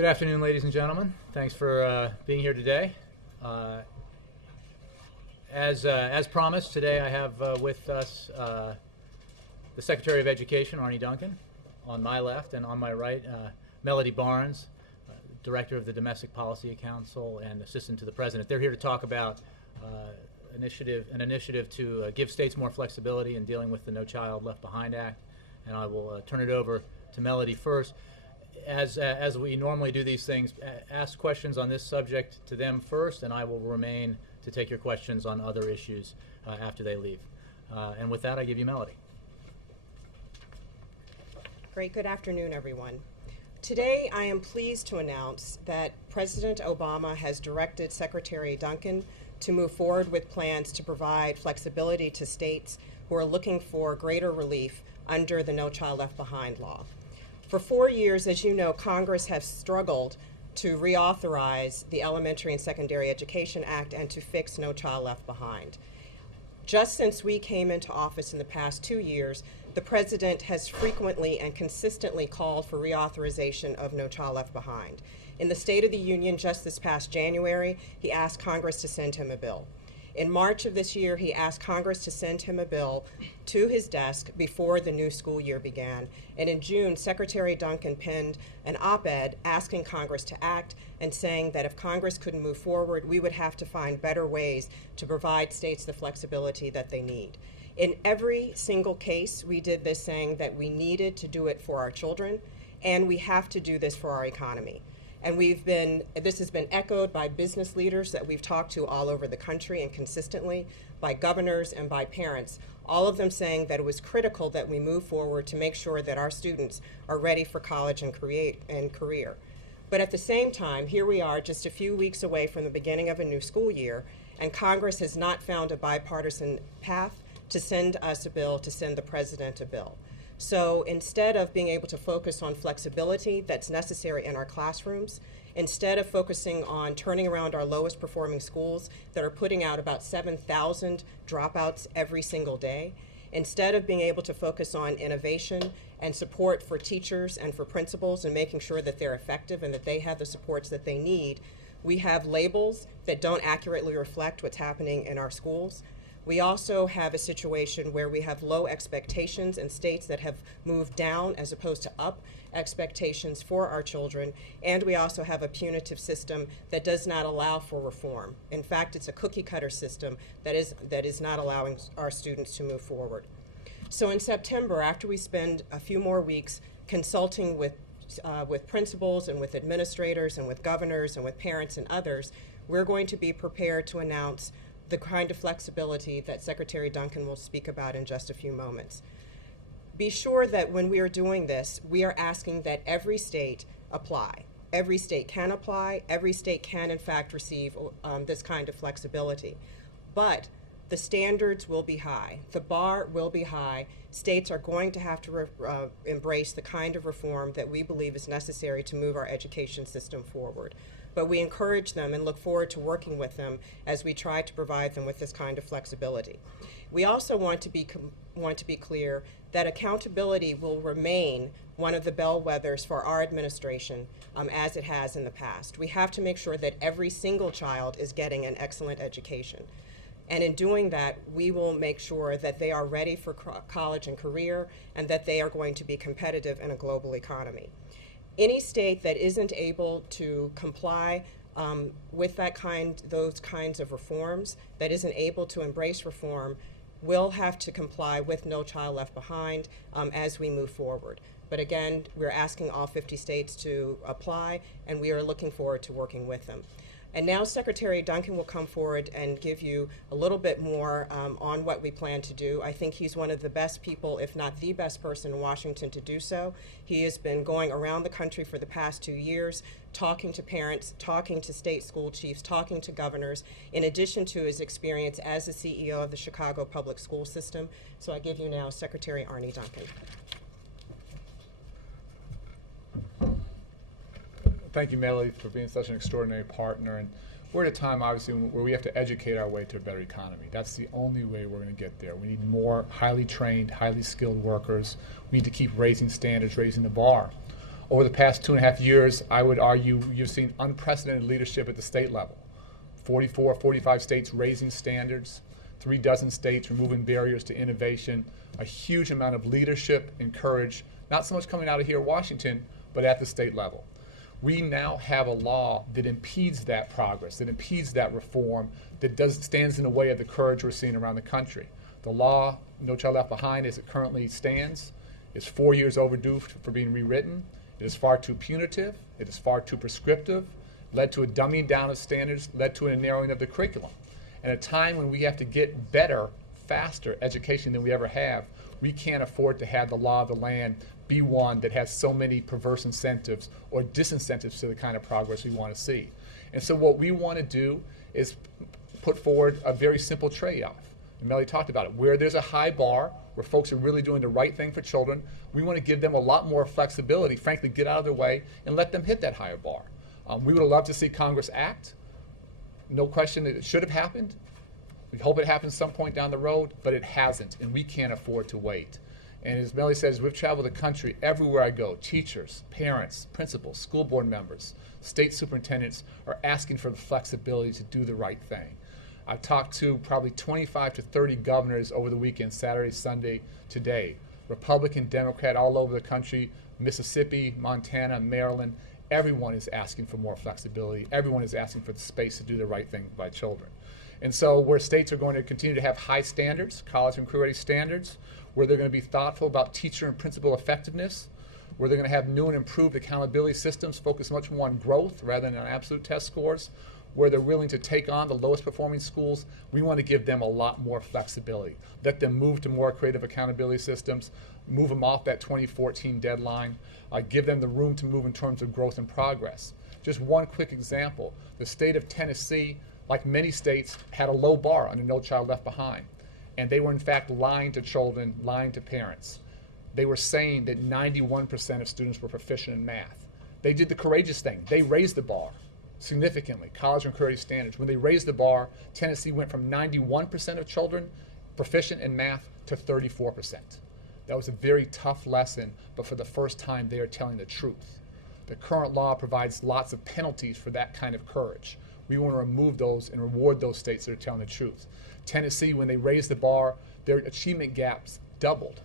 Good afternoon, ladies and gentlemen. Thanks for being here today. As promised, today I have with us the Secretary of Education, Arnie Duncan, on my left, and on my right, Melody Barnes, Director of the Domestic Policy Council and Assistant to the President. They're here to talk about an initiative to give states more flexibility in dealing with the No Child Left Behind Act, and I will turn it over to Melody first. As we normally do these things, ask questions on this subject to them first, and I will remain to take your questions on other issues after they leave. And with that, I give you Melody. Great. Good afternoon, everyone. Today, I am pleased to announce that President Obama has directed Secretary Duncan to move forward with plans to provide flexibility to states who are looking for greater relief under the No Child Left Behind law. For 4 years, as you know, Congress has struggled to reauthorize the Elementary and Secondary Education Act and to fix No Child Left Behind. Just since we came into office in the past 2 years, the President has frequently and consistently called for reauthorization of No Child Left Behind. In the State of the Union just this past January, he asked Congress to send him a bill. In March of this year, he asked Congress to send him a bill to his desk before the new school year began. And in June, Secretary Duncan penned an op-ed asking Congress to act and saying that if Congress couldn't move forward, we would have to find better ways to provide states the flexibility that they need. In every single case, we did this saying that we needed to do it for our children, and we have to do this for our economy. And this has been echoed by business leaders that we've talked to all over the country and consistently, by governors and by parents, all of them saying that it was critical that we move forward to make sure that our students are ready for college and career. But at the same time, here we are just a few weeks away from the beginning of a new school year, and Congress has not found a bipartisan path to send us a bill, to send the President a bill. So instead of being able to focus on flexibility that's necessary in our classrooms, instead of focusing on turning around our lowest performing schools that are putting out about 7,000 dropouts every single day, instead of being able to focus on innovation and support for teachers and for principals and making sure that they're effective and that they have the supports that they need, we have labels that don't accurately reflect what's happening in our schools. We also have a situation where we have low expectations in states that have moved down as opposed to up expectations for our children, and we also have a punitive system that does not allow for reform. In fact, it's a cookie-cutter system that is not allowing our students to move forward. So in September, after we spend a few more weeks consulting with principals and with administrators and with governors and with parents and others, we're going to be prepared to announce the kind of flexibility that Secretary Duncan will speak about in just a few moments. Be sure that when we are doing this, we are asking that every state apply. Every state can apply. Every state can, in fact, receive this kind of flexibility. But the standards will be high. The bar will be high. States are going to have to embrace the kind of reform that we believe is necessary to move our education system forward. But we encourage them and look forward to working with them as we try to provide them with this kind of flexibility. We also want to be clear that accountability will remain one of the bellwethers for our administration as it has in the past. We have to make sure that every single child is getting an excellent education. And in doing that, we will make sure that they are ready for college and career and that they are going to be competitive in a global economy. Any state that isn't able to comply with those kinds of reforms, that isn't able to embrace reform, will have to comply with No Child Left Behind as we move forward. But again, we're asking all 50 states to apply, and we are looking forward to working with them. And now Secretary Duncan will come forward and give you a little bit more on what we plan to do. I think he's one of the best people, if not the best person in Washington to do so. He has been going around the country for the past 2 years, talking to parents, talking to state school chiefs, talking to governors, in addition to his experience as the CEO of the Chicago Public School System. So I give you now Secretary Arnie Duncan. Thank you, Melody, for being such an extraordinary partner. And we're at a time, obviously, where we have to educate our way to a better economy. That's the only way we're going to get there. We need more highly trained, highly skilled workers. We need to keep raising standards, raising the bar. Over the past 2.5 years, I would argue you've seen unprecedented leadership at the state level. 44, 45 states raising standards, 36 states removing barriers to innovation, a huge amount of leadership and courage, not so much coming out of here in Washington, but at the state level. We now have a law that impedes that progress, that impedes that reform, that stands in the way of the courage we're seeing around the country. The law, No Child Left Behind, as it currently stands, is 4 years overdue for being rewritten. It is far too punitive. It is far too prescriptive, led to a dumbing down of standards, led to a narrowing of the curriculum. At a time when we have to get better, faster education than we ever have, we can't afford to have the law of the land be one that has so many perverse incentives or disincentives to the kind of progress we want to see. And so what we want to do is put forward a very simple trade-off. And Melly talked about it. Where there's a high bar, where folks are really doing the right thing for children, we want to give them a lot more flexibility, frankly, get out of their way and let them hit that higher bar. We would have loved to see Congress act. No question that it should have happened. We hope it happens some point down the road, but it hasn't, and we can't afford to wait. And as Melly says, we've traveled the country everywhere I go. Teachers, parents, principals, school board members, state superintendents are asking for the flexibility to do the right thing. I've talked to probably 25 to 30 governors over the weekend, Saturday, Sunday, today. Republican, Democrat, all over the country, Mississippi, Montana, Maryland. Everyone is asking for more flexibility. Everyone is asking for the space to do the right thing by children. And so where states are going to continue to have high standards, college and career ready standards, where they're going to be thoughtful about teacher and principal effectiveness, where they're going to have new and improved accountability systems focused much more on growth rather than on absolute test scores, where they're willing to take on the lowest performing schools, we want to give them a lot more flexibility. Let them move to more creative accountability systems, move them off that 2014 deadline, give them the room to move in terms of growth and progress. Just one quick example, the state of Tennessee, like many states, had a low bar under No Child Left Behind. And they were in fact lying to children, lying to parents. They were saying that 91% of students were proficient in math. They did the courageous thing. They raised the bar significantly, college and career standards. When they raised the bar, Tennessee went from 91% of children proficient in math to 34%. That was a very tough lesson, but for the first time they are telling the truth. The current law provides lots of penalties for that kind of courage. We want to remove those and reward those states that are telling the truth. Tennessee, when they raised the bar, their achievement gaps doubled.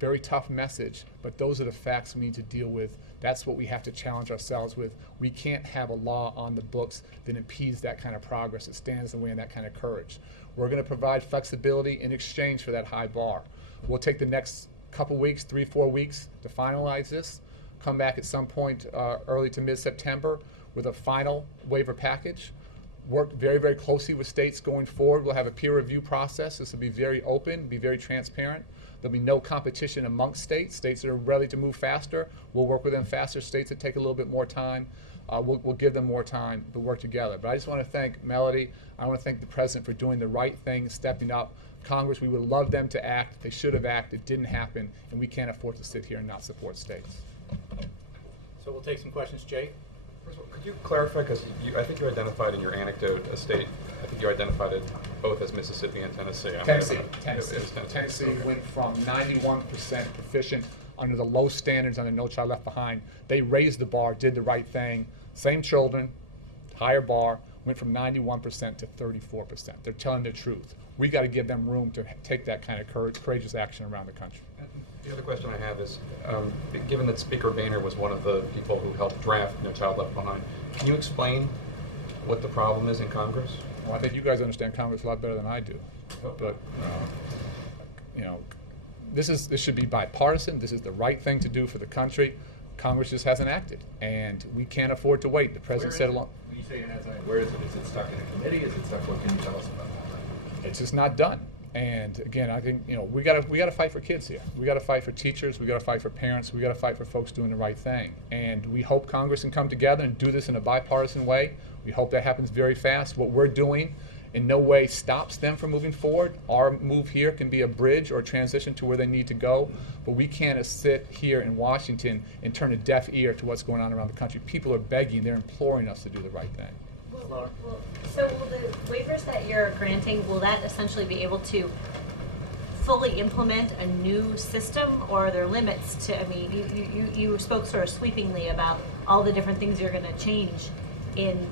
Very tough message, but those are the facts we need to deal with. That's what we have to challenge ourselves with. We can't have a law on the books that impedes that kind of progress, that stands in the way of that kind of courage. We're going to provide flexibility in exchange for that high bar. We'll take the next couple weeks, 3-4 weeks, to finalize this, come back at some point early to mid-September with a final waiver package. Work very, very closely with states going forward. We'll have a peer review process. This will be very open, be very transparent. There'll be no competition amongst states. States that are ready to move faster, we'll work with them faster. States that take a little bit more time, we'll give them more time to work together. But I just want to thank Melody. I want to thank the President for doing the right thing, stepping up. Congress, we would love them to act. They should have acted. It didn't happen, and we can't afford to sit here and not support states. So we'll take some questions. Jake? First of all, could you clarify, because I think you identified in your anecdote a state, I think you identified it both as Mississippi and Tennessee. Tennessee. Tennessee Okay. Went from 91% proficient under the low standards under No Child Left Behind. They raised the bar, did the right thing. Same children, higher bar, went from 91% to 34%. They're telling the truth. We got to give them room to take that kind of courageous action around the country. The other question I have is, given that Speaker Boehner was one of the people who helped draft No Child Left Behind, can you explain what the problem is in Congress? Well, I think you guys understand Congress a lot better than I do. But you know, this should be bipartisan. This is the right thing to do for the country. Congress just hasn't acted, and we can't afford to wait. The President said along. When you say it hasn't, where is it? Is it stuck in a committee? Is it stuck? What can you tell us about that? It's just not done. And again, I think we gotta fight for kids here. We gotta fight for teachers. We gotta fight for parents. We gotta fight for folks doing the right thing. And we hope Congress can come together and do this in a bipartisan way. We hope that happens very fast. What we're doing in no way stops them from moving forward. Our move here can be a bridge or a transition to where they need to go. But we can't sit here in Washington and turn a deaf ear to what's going on around the country. People are begging. They're imploring us to do the right thing. So will the waivers that you're granting, will that essentially be able to fully implement a new system, or are there limits to, I mean, you spoke sort of sweepingly about all the different things you're going to change in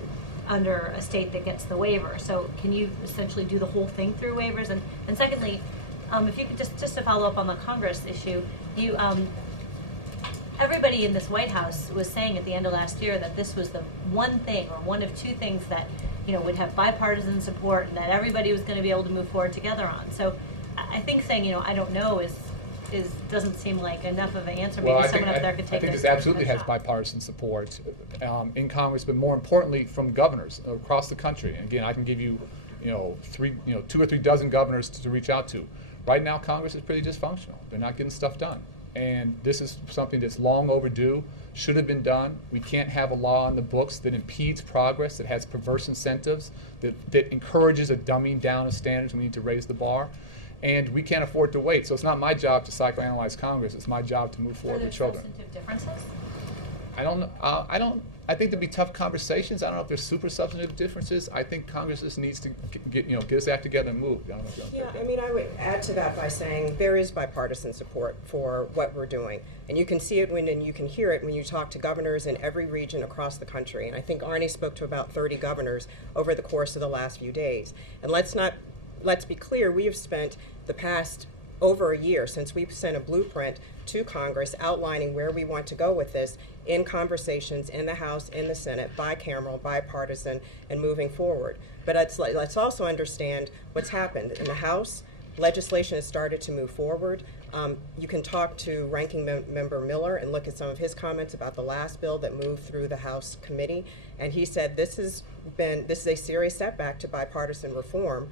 under a state that gets the waiver. So can you essentially do the whole thing through waivers? And secondly, if you could just to follow up on the Congress issue, you everybody in this White House was saying at the end of last year that this was the one thing or one of two things that would have bipartisan support and that everybody was going to be able to move forward together on. So I think saying I don't know is doesn't seem like enough of an answer. Maybe someone up there could take I think this this absolutely has shot. bipartisan support in Congress, but more importantly from governors across the country. And again, I can give you, 2 or 3 dozen governors to reach out to. Right now, Congress is pretty dysfunctional. They're not getting stuff done. And this is something that's long overdue, should have been done. We can't have a law on the books that impedes progress, that has perverse incentives, that encourages a dumbing down of standards. We need to raise the bar. And we can't afford to wait. So it's not my job to psychoanalyze Congress. It's my job to move forward with children. Are there substantive differences? I don't know. I think there'd be tough conversations. I don't know if there's super substantive differences. I think Congress just needs to get its act together and move. I don't know if you Yeah, I mean, I would add to that by saying there is bipartisan support for what we're doing. And you can see it and you can hear it when you talk to governors in every region across the country. And I think Arnie spoke to about 30 governors over the course of the last few days. And let's be clear, we have spent the past over a year since we've sent a blueprint to Congress outlining where we want to go with this in conversations in the House, in the Senate, bicameral, bipartisan, and moving forward. But let's also understand what's happened. In the House, legislation has started to move forward. You can talk to Ranking Member Miller and look at some of his comments about the last bill that moved through the House committee. And he said this is a serious setback to bipartisan reform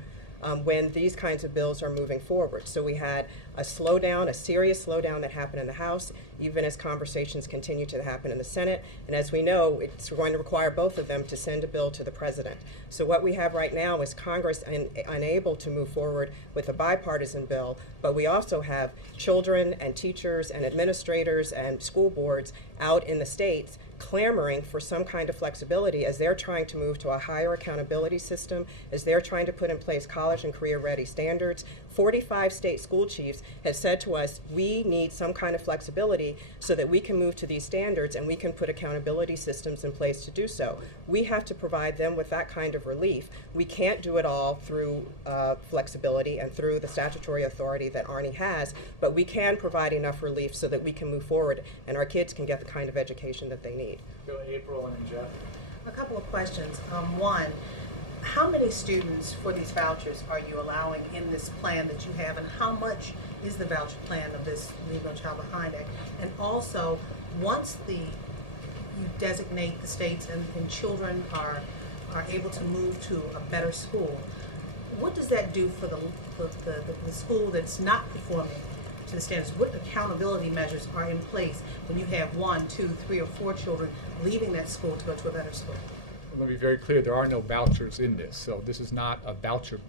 when these kinds of bills are moving forward. So we had a serious slowdown that happened in the House, even as conversations continue to happen in the Senate. And as we know, it's going to require both of them to send a bill to the president. So what we have right now is Congress unable to move forward with a bipartisan bill, but we also have children and teachers and administrators and school boards out in the states clamoring for some kind of flexibility as they're trying to move to a higher accountability system, as they're trying to put in place college and career-ready standards. 45 state school chiefs have said to us, we need some kind of flexibility so that we can move to these standards and we can put accountability systems in place to do so. We have to provide them with that kind of relief. We can't do it all through flexibility and through the statutory authority that Arnie has, but we can provide enough relief so that we can move forward and our kids can get the kind of education that they need. Go April and then Jeff. A couple of questions. One, how many students for these vouchers are you allowing in this plan that you have, and how much is the voucher plan of this Leave No Child Behind Act? And also, once you designate the states and children are able to move to a better school, what does that do for the school that's not performing to the standards? What accountability measures are in place when you have 1, 2, 3, or 4 children leaving that school to go to a better school? Let me be very clear, there are no vouchers in this, so this is not a voucher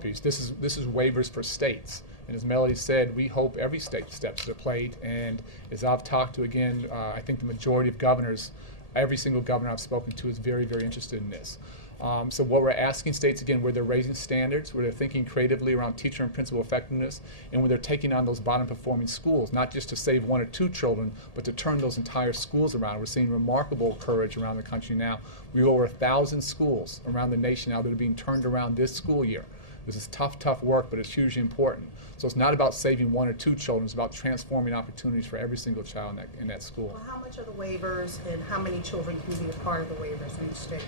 piece. This is waivers for states. And as Melody said, we hope every state steps to the plate, and as I've talked to, again, I think the majority of governors, every single governor I've spoken to is very, very interested in this. So what we're asking states, again, where they're raising standards, where they're thinking creatively around teacher and principal effectiveness, and where they're taking on those bottom performing schools, not just to save 1 or 2 children, but to turn those entire schools around. We're seeing remarkable courage around the country now. We have over 1,000 schools around the nation now that are being turned around this school year. This is tough, tough work, but it's hugely important. So it's not about saving 1 or 2 children, it's about transforming opportunities for every single child in that school. Well, how much are the waivers, and how many children can be a part of the waivers in each state?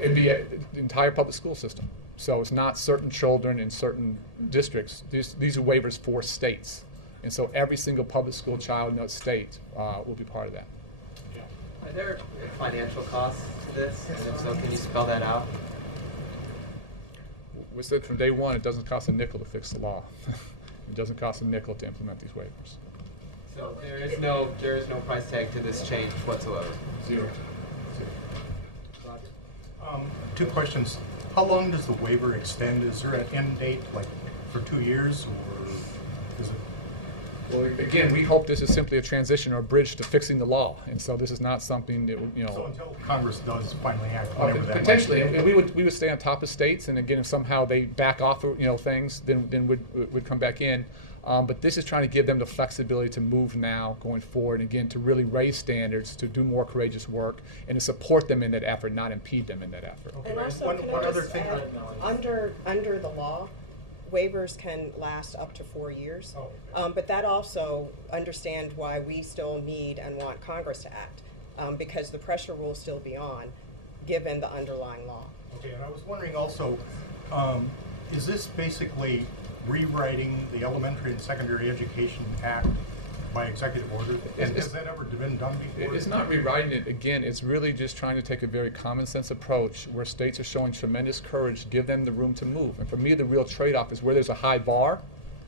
It'd be the entire public school system. So it's not certain children in certain districts. These are waivers for states. And so every single public school child in that state will be part of that. Are there financial costs to this? And if so, can you spell that out? We said from day one, it doesn't cost a nickel to fix the law. It doesn't cost a nickel to implement these waivers. So there is no price tag to this change whatsoever? Zero. 2 questions. How long does the waiver extend? Is there an end date, like for 2 years, or is it Well, again, we hope this is simply a transition or a bridge to fixing the law, and so this is not something that, you know. So until Congress does finally act, whatever that might Potentially, be. and we would stay on top of states, and again, if somehow they back off, you know, things, then would come back in. But this is trying to give them the flexibility to move now, going forward, and again, to really raise standards, to do more courageous work, and to support them in that effort, not impede them in that effort. And also, One can I other just thing. add, under the law, waivers can last up to 4 years. But that also, understand why we still need and want Congress to act, because the pressure will still be on, given the underlying law. Okay, and I was wondering also, is this basically rewriting the Elementary and Secondary Education Act by executive order? And has that ever been done before? It's not rewriting it. Again, it's really just trying to take a very common sense approach where states are showing tremendous courage, give them the room to move. And for me, the real trade-off is where there's a high bar,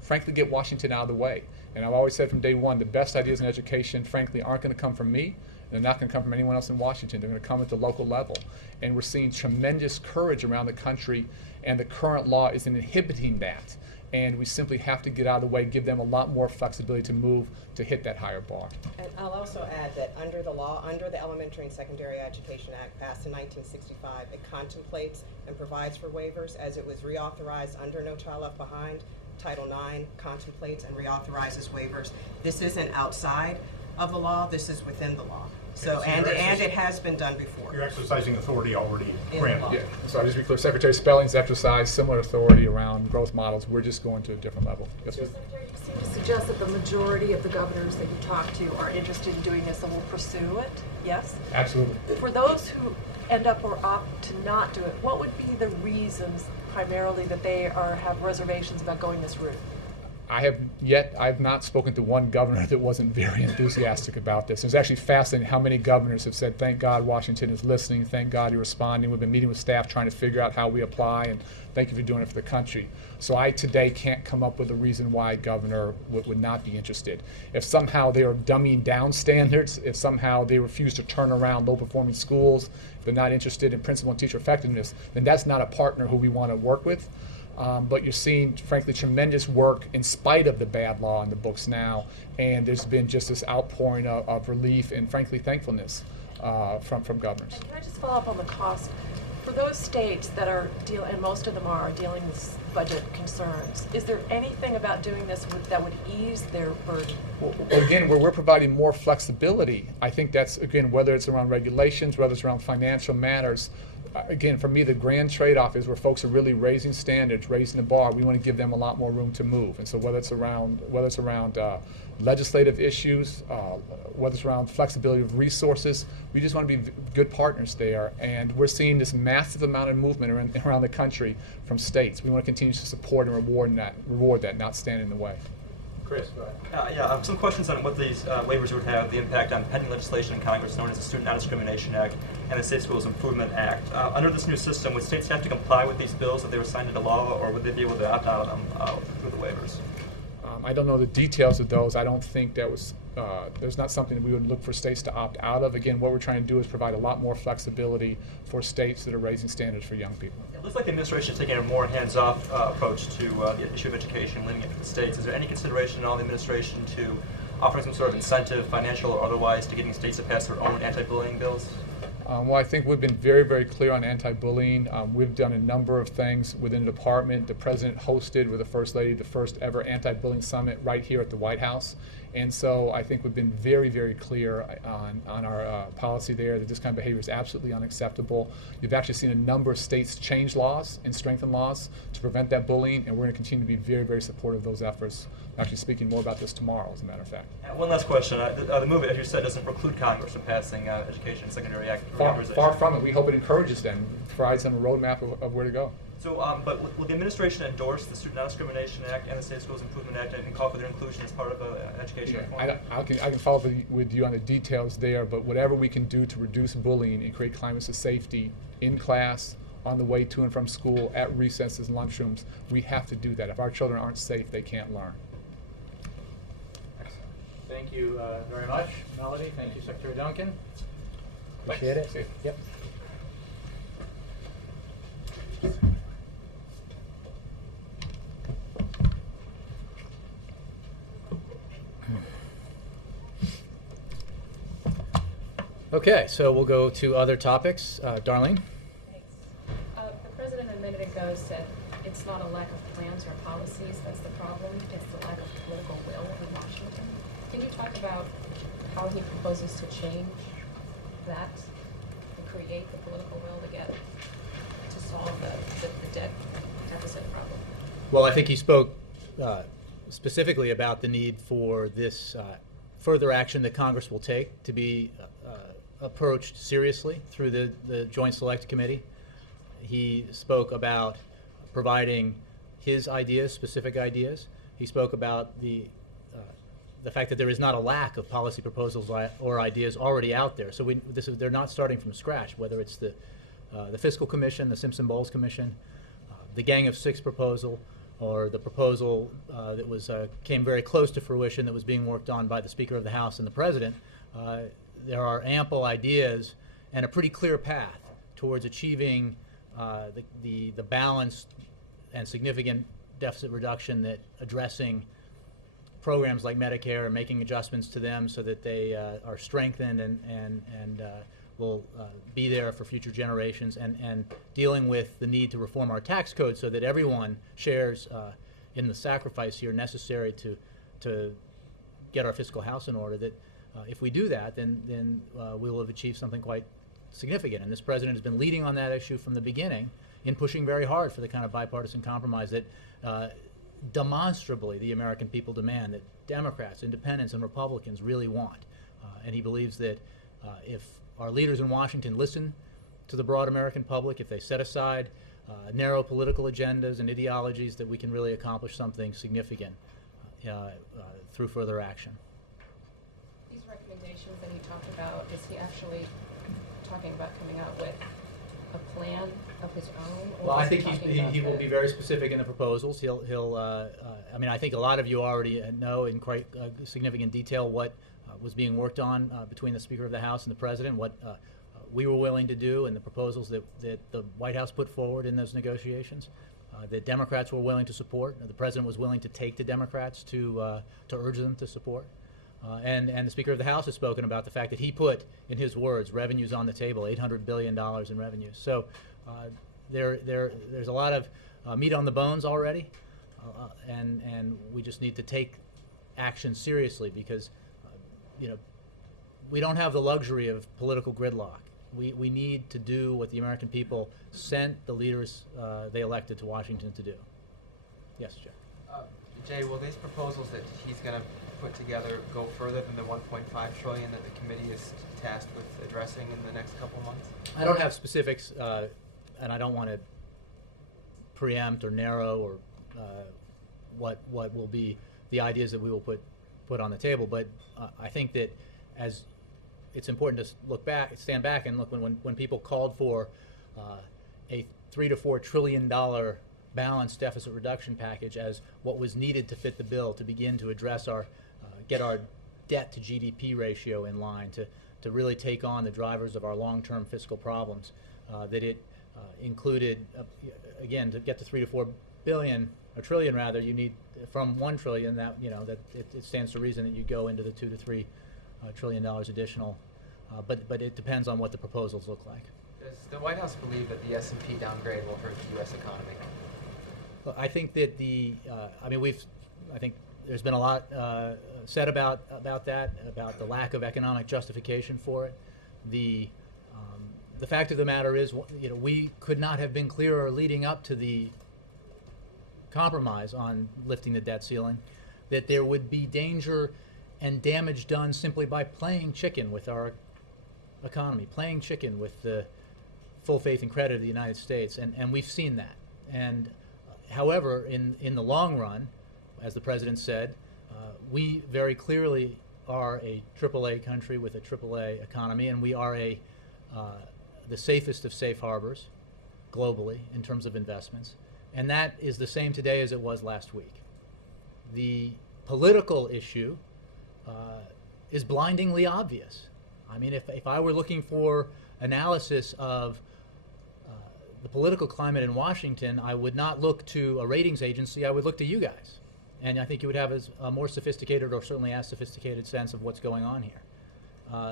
frankly, get Washington out of the way. And I've always said from day one, the best ideas in education, frankly, aren't going to come from me. They're not going to come from anyone else in Washington. They're going to come at the local level. And we're seeing tremendous courage around the country, and the current law is inhibiting that. And we simply have to get out of the way, give them a lot more flexibility to move to hit that higher bar. And I'll also add that under the law, under the Elementary and Secondary Education Act passed in 1965, it contemplates and provides for waivers as it was reauthorized under No Child Left Behind. Title IX contemplates and reauthorizes waivers. This isn't outside of the law, this is within the law. So, and it has been done before. You're exercising authority already granted. Yeah, so just to be clear, Secretary Spelling's exercised similar authority around growth models. We're just going to a different level. Yes, ma'am. Secretary, you seem to suggest that the majority of the governors that you talk to are interested in doing this and will pursue it, yes? Absolutely. For those who end up or opt to not do it, what would be the reasons primarily that they have reservations about going this route? I've not spoken to one governor that wasn't very enthusiastic about this. It's actually fascinating how many governors have said, thank God Washington is listening, thank God you're responding. We've been meeting with staff trying to figure out how we apply, and thank you for doing it for the country. So I today can't come up with a reason why a governor would not be interested. If somehow they are dumbing down standards, if somehow they refuse to turn around low-performing schools, if they're not interested in principal and teacher effectiveness, then that's not a partner who we want to work with. But you're seeing, frankly, tremendous work in spite of the bad law in the books now, and there's been just this outpouring of relief and, frankly, thankfulness from governors. And can I just follow up on the cost? For those states that are and most of them are dealing with budget concerns, is there anything about doing this that would ease their burden? Well, again, where we're providing more flexibility, I think that's, again, whether it's around regulations, whether it's around financial matters. Again, for me, the grand trade-off is where folks are really raising standards, raising the bar. We want to give them a lot more room to move. And so whether it's around legislative issues, whether it's around flexibility of resources, we just want to be good partners there. And we're seeing this massive amount of movement around the country from states. We want to continue to support and reward that, not stand in the way. Chris, go ahead. Some questions on what these waivers would have, the impact on pending legislation in Congress known as the Student Non-Discrimination Act and the State Schools Improvement Act. Under this new system, would states have to comply with these bills if they were signed into law, or would they be able to opt out of them through the waivers? I don't know the details of those. I don't think that was, there's not something that we would look for states to opt out of. Again, what we're trying to do is provide a lot more flexibility for states that are raising standards for young people. It looks like the administration is taking a more hands-off approach to the issue of education, leaving it to the states. Is there any consideration in all the administration to offering some sort of incentive, financial or otherwise, to getting states to pass their own anti-bullying bills? Well, I think we've been very, very clear on anti-bullying. We've done a number of things within the department. The president hosted with the First Lady the first ever anti-bullying summit right here at the White House. And so I think we've been very, very clear on our policy there that this kind of behavior is absolutely unacceptable. You've actually seen a number of states change laws and strengthen laws to prevent that bullying, and we're going to continue to be very, very supportive of those efforts. I'm actually speaking more about this tomorrow, as a matter of fact. One last question. The move, as you said, doesn't preclude Congress from passing Education and Secondary Act. Far from it. We hope it encourages them, provides them a roadmap of where to go. So, but will the administration endorse the Student Non-Discrimination Act and the State Schools Improvement Act and call for their inclusion as part of education reform? I can follow up with you on the details there, but whatever we can do to reduce bullying and create climates of safety in class, on the way to and from school, at recesses and lunchrooms, we have to do that. If our children aren't safe, they can't learn. Excellent. Thank you very much, Melody. Thank you, Secretary Duncan. Appreciate it. Yep. Okay, so we'll go to other topics. Darlene? Thanks. The president a minute ago said it's not a lack of plans or policies that's the problem, it's the lack of political will in Washington. Can you talk about how he proposes to change that, to create the political will to solve the debt deficit problem? Well, I think he spoke specifically about the need for this further action that Congress will take to be approached seriously through the Joint Select Committee. He spoke about providing his ideas, specific ideas. He spoke about the fact that there is not a lack of policy proposals or ideas already out there. So they're not starting from scratch, whether it's the Fiscal Commission, the Simpson-Bowles Commission, the Gang of Six proposal, or the proposal that came very close to fruition that was being worked on by the Speaker of the House and the President. There are ample ideas and a pretty clear path towards achieving the balanced and significant deficit reduction that addressing programs like Medicare and making adjustments to them so that they are strengthened and will be there for future generations, and dealing with the need to reform our tax code so that everyone shares in the sacrifice here necessary to get our fiscal house in order. That if we do that, then we will have achieved something quite significant. And this president has been leading on that issue from the beginning in pushing very hard for the kind of bipartisan compromise that demonstrably the American people demand, that Democrats, Independents, and Republicans really want. And he believes that if our leaders in Washington listen to the broad American public, if they set aside narrow political agendas and ideologies, that we can really accomplish something significant through further action. These recommendations that he talked about, is he actually talking about coming out with a plan of his own? Or Well, I think he will be very specific in the proposals. I mean, I think a lot of you already know in quite significant detail what was being worked on between the Speaker of the House and the President, what we were willing to do, and the proposals that the White House put forward in those negotiations. The Democrats were willing to support. The President was willing to take the Democrats to urge them to support. And the Speaker of the House has spoken about the fact that he put, in his words, revenues on the table, $800 billion in revenues. So there's a lot of meat on the bones already, and we just need to take action seriously because we don't have the luxury of political gridlock. We need to do what the American people sent the leaders they elected to Washington to do. Yes, Jeff. Jay, will these proposals that he's going to put together go further than the $1.5 trillion that the committee is tasked with addressing in the next couple months? I don't have specifics, and I don't want to preempt or narrow or what will be the ideas that we will put on the table. But I think that as it's important to stand back and look when people called for a $3 to $4 trillion balanced deficit reduction package as what was needed to fit the bill to begin to address get our debt to GDP ratio in line to really take on the drivers of our long-term fiscal problems. That it included, again, to get to $3 to $4 trillion rather, you need from $1 trillion that it stands to reason that you go into the $2 to $3 trillion additional. But it depends on what the proposals look like. Does the White House believe that the S&P downgrade will hurt the U.S. economy? Well, I think that I think there's been a lot said about that, about the lack of economic justification for it. The fact of the matter is, we could not have been clearer leading up to the compromise on lifting the debt ceiling, that there would be danger and damage done simply by playing chicken with our economy, playing chicken with the full faith and credit of the United States, and we've seen that. And however, in the long run, as the President said, we very clearly are a AAA country with a AAA economy, and we are the safest of safe harbors globally in terms of investments. And that is the same today as it was last week. The political issue is blindingly obvious. I mean, if I were looking for analysis of the political climate in Washington, I would not look to a ratings agency, I would look to you guys. And I think you would have a more sophisticated, or certainly as sophisticated, sense of what's going on here.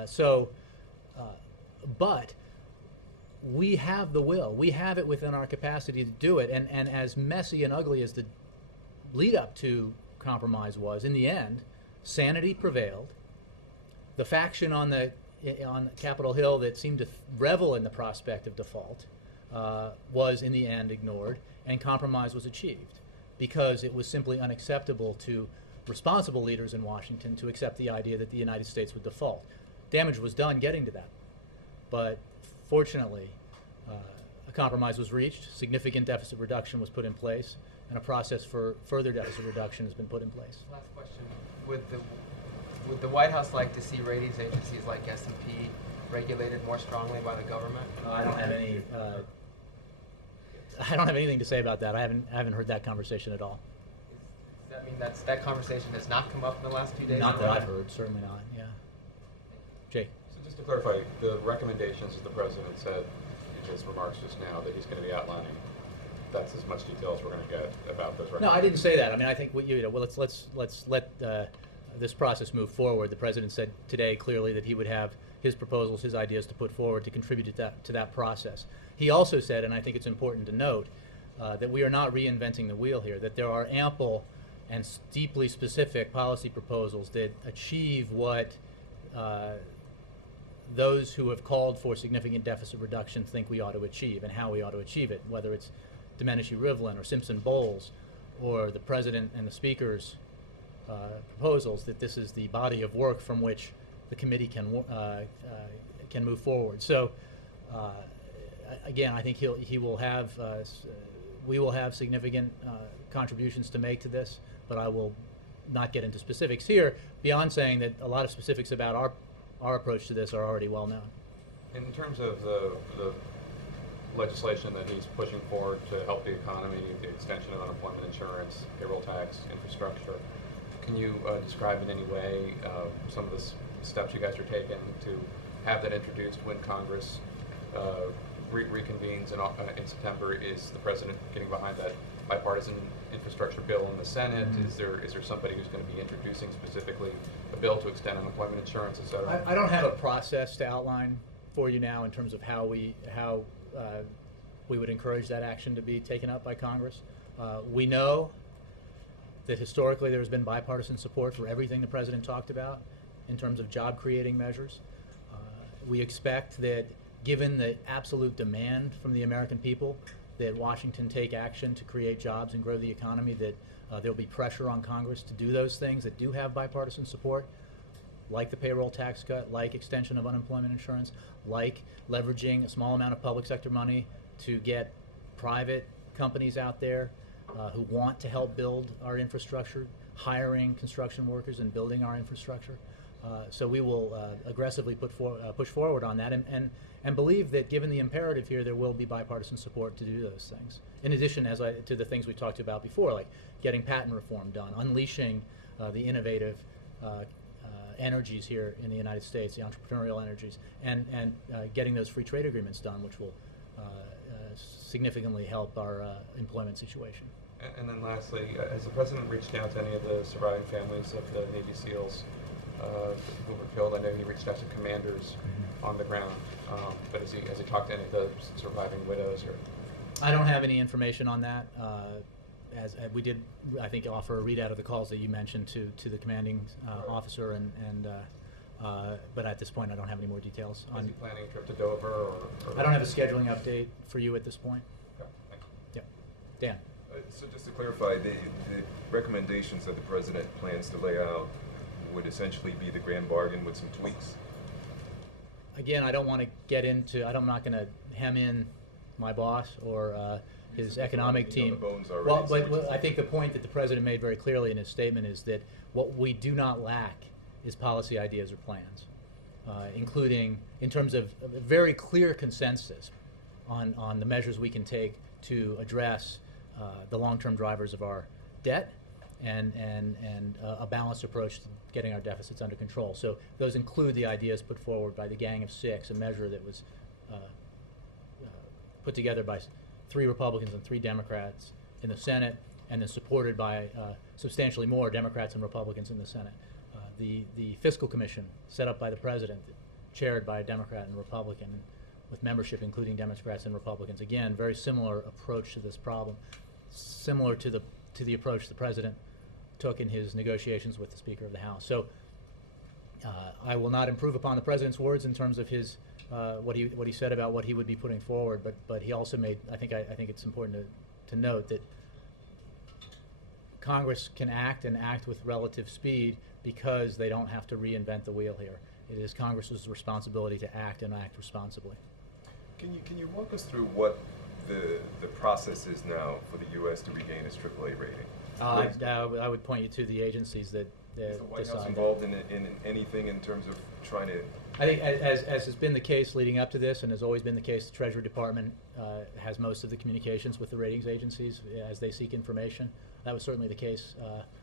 So But we have the will. We have it within our capacity to do it. And as messy and ugly as the lead up to compromise was, in the end, sanity prevailed. The faction on Capitol Hill that seemed to revel in the prospect of default was in the end ignored, and compromise was achieved because it was simply unacceptable to responsible leaders in Washington to accept the idea that the United States would default. Damage was done getting to that, but fortunately, a compromise was reached, significant deficit reduction was put in place, and a process for further deficit reduction has been put in place. Last question. Would the White House like to see ratings agencies like S&P regulated more strongly by the government? I don't have any. I don't have anything to say about that. I haven't heard that conversation at all. Does that mean that conversation has not come up in the last few days? Not that I've heard. Certainly not. Yeah. Jake. So just to clarify, the recommendations that the president said in his remarks just now that he's going to be outlining, that's as much detail as we're going to get about those recommendations. No, I didn't say that. I mean, I think well, let's let this process move forward. The president said today clearly that he would have his proposals, his ideas to put forward to contribute to that process. He also said, and I think it's important to note, that we are not reinventing the wheel here, that there are ample and deeply specific policy proposals that achieve what those who have called for significant deficit reduction think we ought to achieve and how we ought to achieve it, whether it's Domenici-Rivlin or Simpson-Bowles or the president and the speaker's proposals, that this is the body of work from which the committee can move forward. So again, I think he will have we will have significant contributions to make to this, but I will not get into specifics here beyond saying that a lot of specifics about our approach to this are already well known. In terms of the legislation that he's pushing forward to help the economy, the extension of unemployment insurance, payroll tax, infrastructure, can you describe in any way some of the steps you guys are taking to have that introduced when Congress reconvenes in September? Is the president getting behind that bipartisan infrastructure bill in the Senate? Mm-hmm. Is there somebody who's going to be introducing specifically a bill to extend unemployment insurance, et cetera? I don't have a process to outline for you now in terms of how we would encourage that action to be taken up by Congress. We know that historically there has been bipartisan support for everything the president talked about in terms of job-creating measures. We expect that given the absolute demand from the American people that Washington take action to create jobs and grow the economy, that there'll be pressure on Congress to do those things that do have bipartisan support, like the payroll tax cut, like extension of unemployment insurance, like leveraging a small amount of public sector money to get private companies out there who want to help build our infrastructure, hiring construction workers and building our infrastructure. So we will aggressively push forward on that and believe that given the imperative here, there will be bipartisan support to do those things. In addition, to the things we talked about before, like getting patent reform done, unleashing the innovative energies here in the United States, the entrepreneurial energies, and getting those free trade agreements done, which will significantly help our employment situation. And then lastly, has the president reached out to any of the surviving families of the Navy SEALs who were killed? I know he reached out to commanders on the ground, but has he talked to any of the surviving widows? Or? I don't have any information on that. As we did, I think, offer a readout of the calls that you mentioned to the commanding officer, but at this point, I don't have any more details. Is he planning a trip to Dover? Or I don't have a scheduling update for you at this point. Okay, thank you. Yeah, Dan. So just to clarify, the recommendations that the president plans to lay out would essentially be the grand bargain with some tweaks? Again, I don't want to get into, I'm not going to hem in my boss or his economic team. Well, but I think the point that the president made very clearly in his statement is that what we do not lack is policy ideas or plans, including in terms of a very clear consensus on the measures we can take to address the long-term drivers of our debt and a balanced approach to getting our deficits under control. So those include the ideas put forward by the Gang of Six, a measure that was put together by 3 Republicans and 3 Democrats in the Senate, and then supported by substantially more Democrats and Republicans in the Senate. The Fiscal Commission set up by the president that chaired by a Democrat and Republican, with membership including Democrats and Republicans. Again, very similar approach to this problem, similar to the approach the President took in his negotiations with the Speaker of the House. So I will not improve upon the President's words in terms of his what he said about what he would be putting forward, but he also made, I think it's important to note that Congress can act and act with relative speed because they don't have to reinvent the wheel here. It is Congress's responsibility to act and act responsibly. Can you walk us through what the process is now for the U.S. to regain its AAA rating? I would point you to the agencies that Is the White House decide involved in anything in terms of trying to? I think, as has been the case leading up to this, and has always been the case, the Treasury Department has most of the communications with the ratings agencies as they seek information. That was certainly the case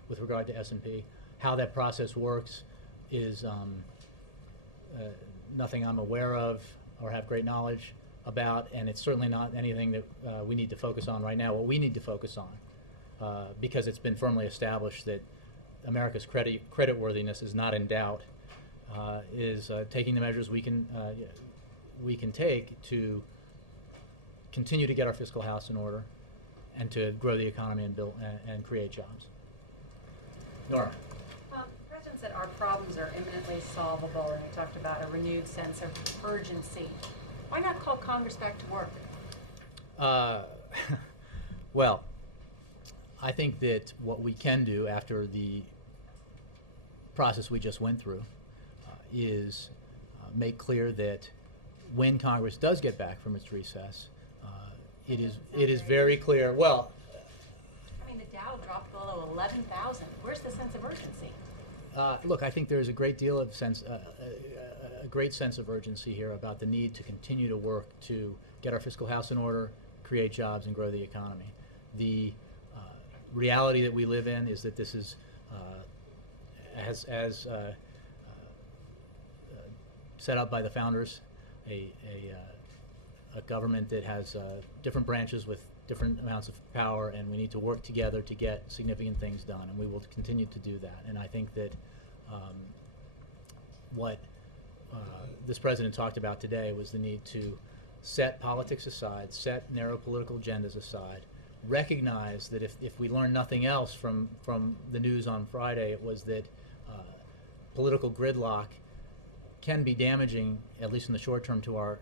with regard to S&P. How that process works is nothing I'm aware of or have great knowledge about, and it's certainly not anything that we need to focus on right now. What we need to focus on, because it's been firmly established that America's creditworthiness is not in doubt, is taking the measures we can take to continue to get our fiscal house in order and to grow the economy and build and create jobs. Nora. The President said our problems are imminently solvable, and we talked about a renewed sense of urgency. Why not call Congress back to work? Well, I think that what we can do after the process we just went through is make clear that when Congress does get back from its recess, it is very clear. Well, I mean, the Dow dropped below 11,000. Where's the sense of urgency? look, I think there is a great deal of sense, a great sense of urgency here about the need to continue to work to get our fiscal house in order, create jobs, and grow the economy. The reality that we live in is that this is, as set up by the founders, a government that has different branches with different amounts of power, and we need to work together to get significant things done, and we will continue to do that. And I think that what this president talked about today was the need to set politics aside, set narrow political agendas aside, recognize that if we learn nothing else from the news on Friday, it was that political gridlock can be damaging, at least in the short term, to our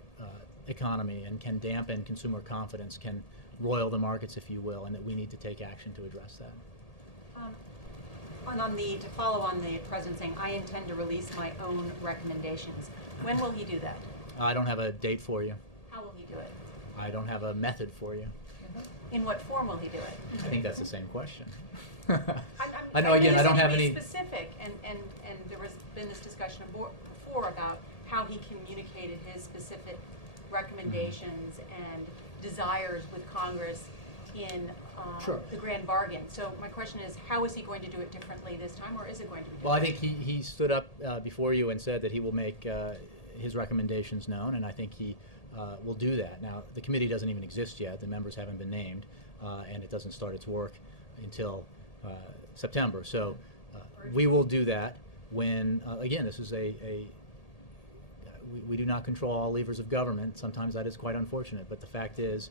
economy, and can dampen consumer confidence, can roil the markets, if you will, and that we need to take action to address that. To follow on the president saying, I intend to release my own recommendations. When will he do that? I don't have a date for you. How will he do it? I don't have a method for you. In what form will he do it? I think that's the same question. I know, again, I don't have any specific, and there has been this discussion before about how he communicated his specific recommendations and desires with Congress in Sure. the grand bargain. So my question is, how is he going to do it differently this time, or is it going to be different? Well, I think he stood up before you and said that he will make his recommendations known, and I think he will do that. Now, the committee doesn't even exist yet. The members haven't been named, and it doesn't start its work until September. So we will do that when, again, this is we do not control all levers of government. Sometimes that is quite unfortunate, but the fact is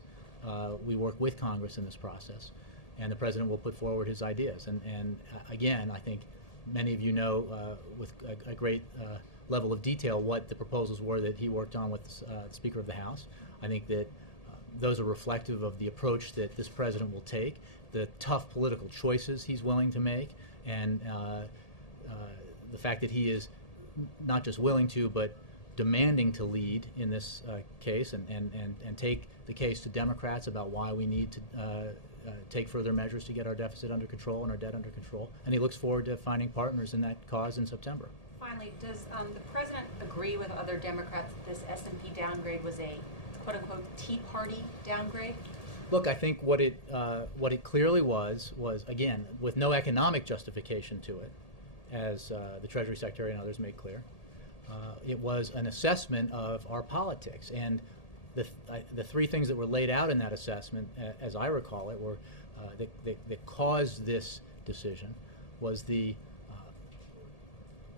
we work with Congress in this process, and the president will put forward his ideas. And again, I think many of you know with a great level of detail what the proposals were that he worked on with the Speaker of the House. I think that those are reflective of the approach that this president will take, the tough political choices he's willing to make, and the fact that he is not just willing to, but demanding to lead in this case, and take the case to Democrats about why we need to take further measures to get our deficit under control and our debt under control. And he looks forward to finding partners in that cause in September. Finally, does the president agree with other Democrats that this S&P downgrade was a quote-unquote Tea Party downgrade? Look, I think what it clearly was again, with no economic justification to it, as the Treasury Secretary and others made clear. It was an assessment of our politics, and the three things that were laid out in that assessment, as I recall it, were that caused this decision was the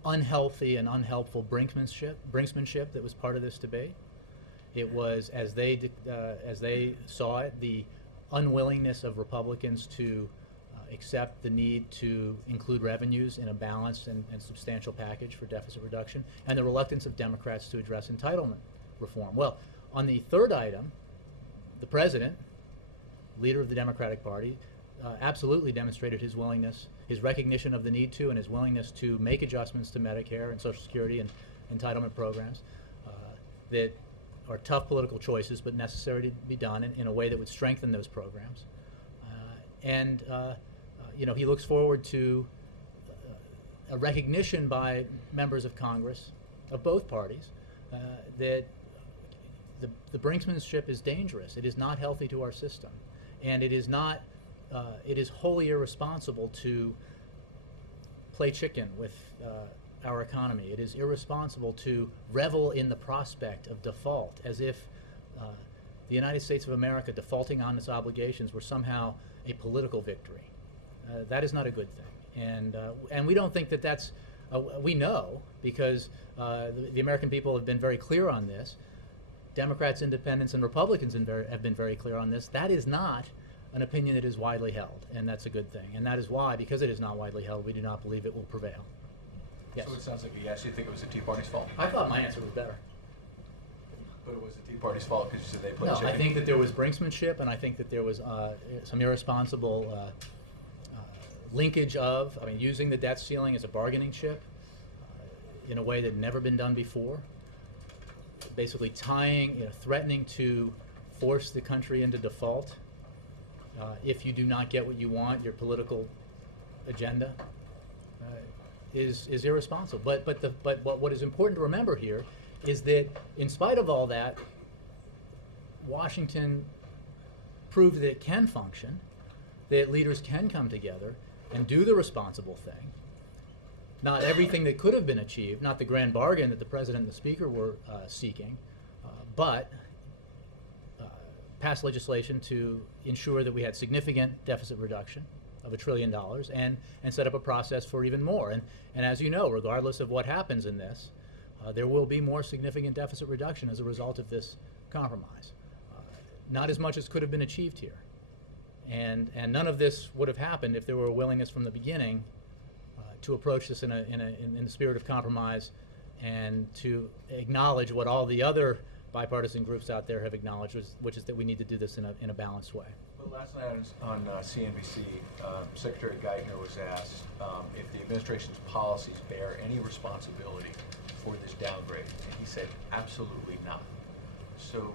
unhealthy and unhelpful brinksmanship that was part of this debate. It was, as they saw it, the unwillingness of Republicans to accept the need to include revenues in a balanced and substantial package for deficit reduction, and the reluctance of Democrats to address entitlement reform. Well, on the third item, the president, leader of the Democratic Party, absolutely demonstrated his willingness, his recognition of the need to, and his willingness to make adjustments to Medicare and Social Security and entitlement programs that are tough political choices but necessary to be done in a way that would strengthen those programs. You know, he looks forward to a recognition by members of Congress of both parties that the brinksmanship is dangerous. It is not healthy to our system, and it is not. It is wholly irresponsible to play chicken with our economy. It is irresponsible to revel in the prospect of default, as if the United States of America defaulting on its obligations were somehow a political victory. That is not a good thing, and we don't think that that's. We know, because the American people have been very clear on this. Democrats, independents, and Republicans have been very clear on this. That is not an opinion that is widely held, and that's a good thing. And that is why, because it is not widely held, we do not believe it will prevail. Yes. So it sounds like yes, you think it was the Tea Party's fault? I thought my answer was better. But it was the Tea Party's fault because you said they played No, chicken? I think that there was brinksmanship, and I think that there was some irresponsible linkage of, using the debt ceiling as a bargaining chip in a way that had never been done before. Basically threatening to force the country into default if you do not get what you want, your political agenda is irresponsible. But what is important to remember here is that in spite of all that, Washington proved that it can function, that leaders can come together and do the responsible thing. Not everything that could have been achieved, not the grand bargain that the President and the Speaker were seeking, but pass legislation to ensure that we had significant deficit reduction of $1 trillion and set up a process for even more. And as you know, regardless of what happens in this, there will be more significant deficit reduction as a result of this compromise. Not as much as could have been achieved here. And none of this would have happened if there were a willingness from the beginning to approach this in the spirit of compromise and to acknowledge what all the other bipartisan groups out there have acknowledged, which is that we need to do this in a balanced way. Well, last night on CNBC, Secretary Geithner was asked if the administration's policies bear any responsibility for this downgrade, and he said absolutely not. So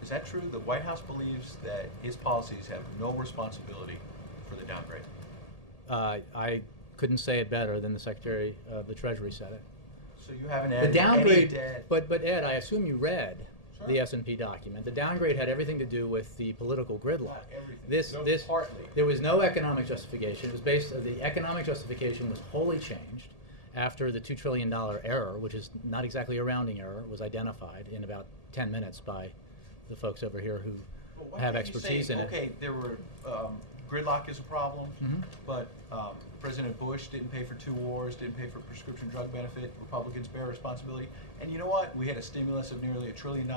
is that true? The White House believes that his policies have no responsibility for the downgrade. I couldn't say it better than the Secretary of the Treasury said it. So you haven't The added downgrade, any debt. but Ed, I assume you read the S&P document. The downgrade had everything to do with the political gridlock. Not everything. Partly. There was no economic justification. It was the economic justification was wholly changed after the $2 trillion error, which is not exactly a rounding error, was identified in about 10 minutes by the folks over here who have expertise in it. Okay, there were gridlock is a problem, Mhm. but President Bush didn't pay for 2 wars, didn't pay for prescription drug benefit. Republicans bear responsibility. And you know what? We had a stimulus of nearly $1 trillion.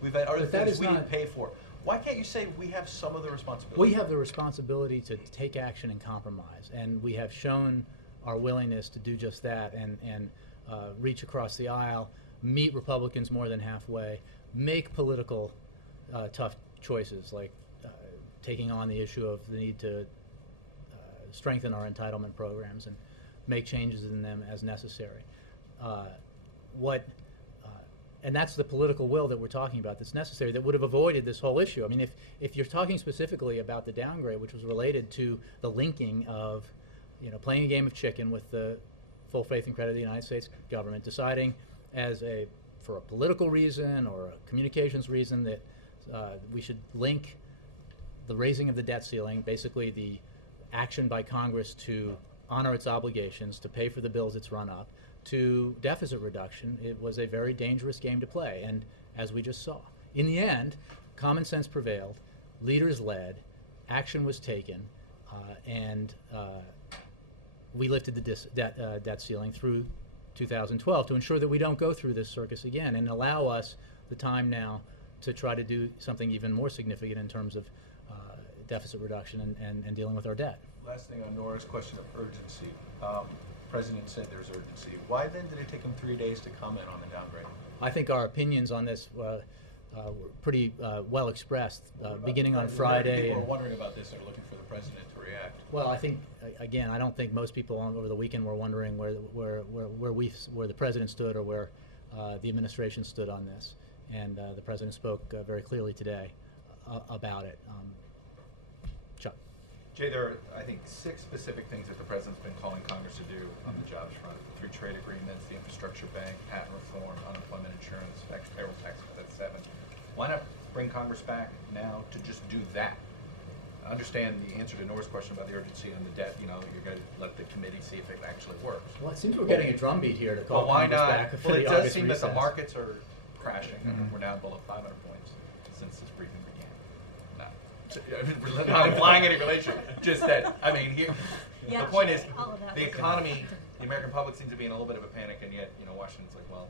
We've had other things we didn't pay for. Why can't you say we have some of the responsibility? We have the responsibility to take action and compromise, and we have shown our willingness to do just that and reach across the aisle, meet Republicans more than halfway, make political tough choices like taking on the issue of the need to strengthen our entitlement programs and make changes in them as necessary. And that's the political will that we're talking about that's necessary, that would have avoided this whole issue. I mean, if you're talking specifically about the downgrade, which was related to the linking of, playing a game of chicken with the full faith and credit of the United States government, deciding for a political reason or a communications reason that we should link the raising of the debt ceiling, basically the action by Congress to honor its obligations, to pay for the bills it's run up, to deficit reduction. It was a very dangerous game to play, and as we just saw, in the end, common sense prevailed, leaders led, action was taken, and we lifted the debt ceiling through 2012 to ensure that we don't go through this circus again and allow us the time now to try to do something even more significant in terms of deficit reduction and dealing with our debt. Last thing on Nora's question of urgency. President said there's urgency. Why then did it take him 3 days to comment on the downgrade? I think our opinions on this were pretty well expressed, beginning on Friday. People are wondering about this and are looking for the president to react. Well, I think again, I don't think most people over the weekend were wondering where the president stood or where the administration stood on this, and the president spoke very clearly today about it. Chuck. Jay, there are, I think, 6 specific things that the president's been calling Congress to do on the jobs front. The 3 trade agreements, the infrastructure bank, patent reform, unemployment insurance, payroll tax cut, that's 7. Why not bring Congress back now to just do that? I understand the answer to Nora's question about the urgency on the debt. You know, you're going to let the committee see if it actually works. Well, it seems we're getting a drumbeat here to call why Congress not? back for Well, the it does August seem that the recess. markets are crashing. We're now below 500 points since this briefing began. We're not implying any relation. Just that, I mean, here, Yeah, the point is, all of that the was- economy, the American public seems to be in a little bit of a panic, and yet, you know, Washington's like, well,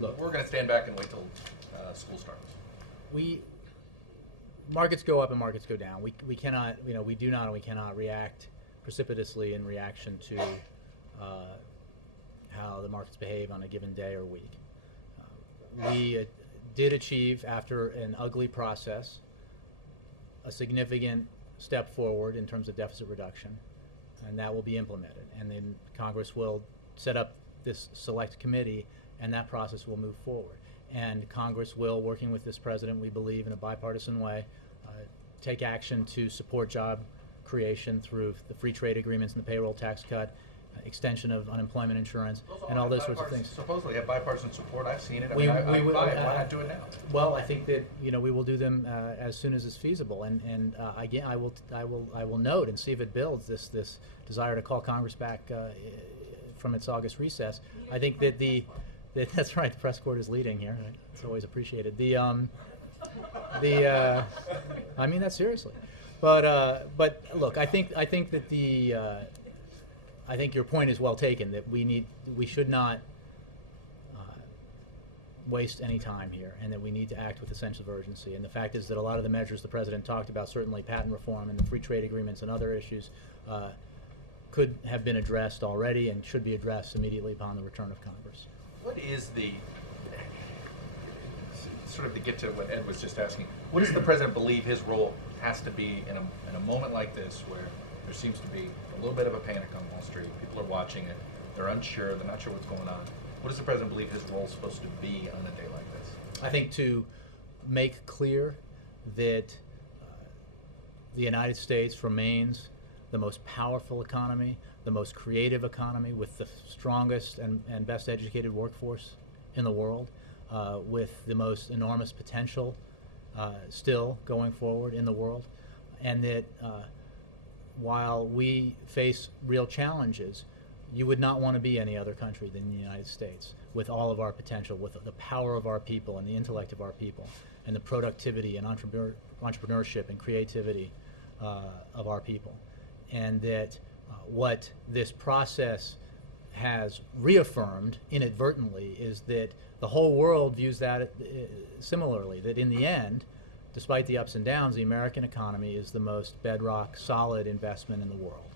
Look, we're going to stand back and wait till school starts. Markets go up and markets go down. We cannot, we do not and we cannot react precipitously in reaction to how the markets behave on a given day or week. We did achieve, after an ugly process, a significant step forward in terms of deficit reduction, and that will be implemented. And then Congress will set up this select committee, and that process will move forward. And Congress will, working with this president, we believe, in a bipartisan way, take action to support job creation through the free trade agreements and the payroll tax cut, extension of unemployment insurance, and all those sorts of things. Supposedly have bipartisan support. I've seen it. I We- mean, I we will, buy it. Why not do it now? Well, I think that we will do them as soon as it's feasible, and again, I will note and see if it builds this desire to call Congress back from its August recess. I think that that's right. The press corps is leading here. Right? It's always appreciated. I mean that seriously, but look, I think that I think your point is well taken. That we should not waste any time here, and that we need to act with a sense of urgency. And the fact is that a lot of the measures the president talked about, certainly patent reform and the free trade agreements and other issues, could have been addressed already and should be addressed immediately upon the return of Congress. What is the, sort of to get to what Ed was just asking, what does the president believe his role has to be in a moment like this, where there seems to be a little bit of a panic on Wall Street, people are watching it, they're unsure, they're not sure what's going on. What does the president believe his role is supposed to be on a day like this? I think to make clear that the United States remains the most powerful economy, the most creative economy, with the strongest and best educated workforce in the world, with the most enormous potential still going forward in the world, and that while we face real challenges, you would not want to be any other country than the United States, with all of our potential, with the power of our people and the intellect of our people, and the productivity and entrepreneurship and creativity of our people. And that what this process has reaffirmed inadvertently is that the whole world views that similarly, that in the end, despite the ups and downs, the American economy is the most bedrock, solid investment in the world.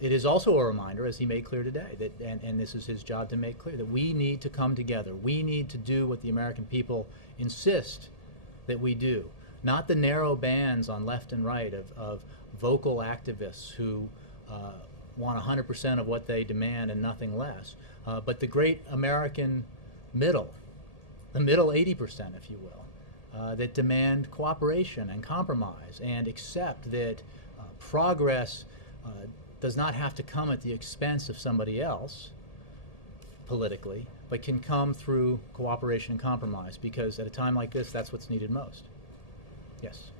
It is also a reminder, as he made clear today, that, and this is his job to make clear, that we need to come together. We need to do what the American people insist that we do. Not the narrow bands on left and right of vocal activists who want 100% of what they demand and nothing less, but the great American middle, the middle 80%, if you will, that demand cooperation and compromise and accept that progress does not have to come at the expense of somebody else politically, but can come through cooperation and compromise, because at a time like this, that's what's needed most. Yes.